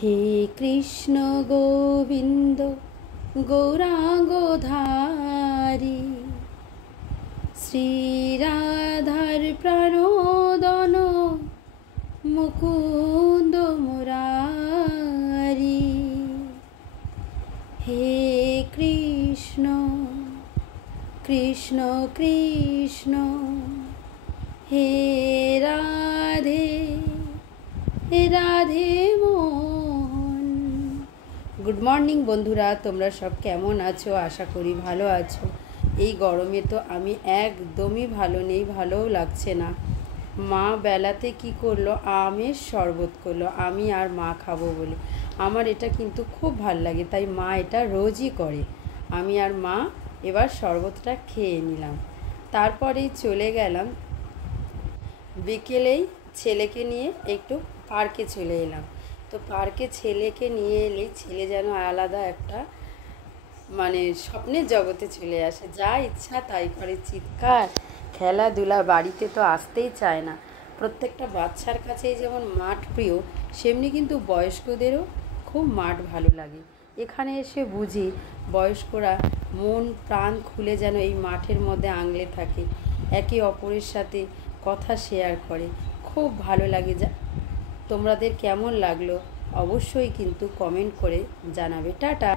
হে কৃষ্ণ গোবিন্দ গৌরাঙ্গধারী শ্রীরাধার প্রাণোদন মুকুন্দ মুরারি। হে কৃষ্ণ কৃষ্ণ কৃষ্ণ হে রাধে রাধে মোহন। Good morning বন্ধুরা, তোমরা সব কেমন আছো? আশা করি ভালো আছো। এই গরমে তো আমি একদমই ভালো নেই, ভালোও লাগছে না। মা বেলাতে কি করলো, আমের শরবত করলো, আমি আর মা খাবো বলে। আমার এটা কিন্তু খুব ভাল লাগে, তাই মা এটা রোজই করে। আমি আর মা এবার শরবতটা খেয়ে নিলাম। তারপরেই চলে গেলাম, বিকেলেই ছেলেকে নিয়ে একটু পার্কে চলে এলাম। তো পার্কে ছেলেকে নিয়ে এলেই ছেলে যেন আলাদা একটা স্বপ্নের জগতে চলে আসে। যা ইচ্ছা তাই করে, চিৎকার খেলাধুলা, বাড়িতে তো আসতেই চায় না। প্রত্যেকটা বাচ্চার কাছেই যেমন মাঠ প্রিয়, সেমনি কিন্তু বয়স্কদেরও খুব মাঠ ভালো লাগে। এখানে এসে বুঝি বয়স্করা মন প্রাণ খুলে যেন এই মাঠের মধ্যে আংলে থাকে, একে অপরের সাথে কথা শেয়ার করে। খুব ভালো লাগে। তোমাদের কেমন লাগলো অবশ্যই কিন্তু কমেন্ট করে জানাবে। টাটা।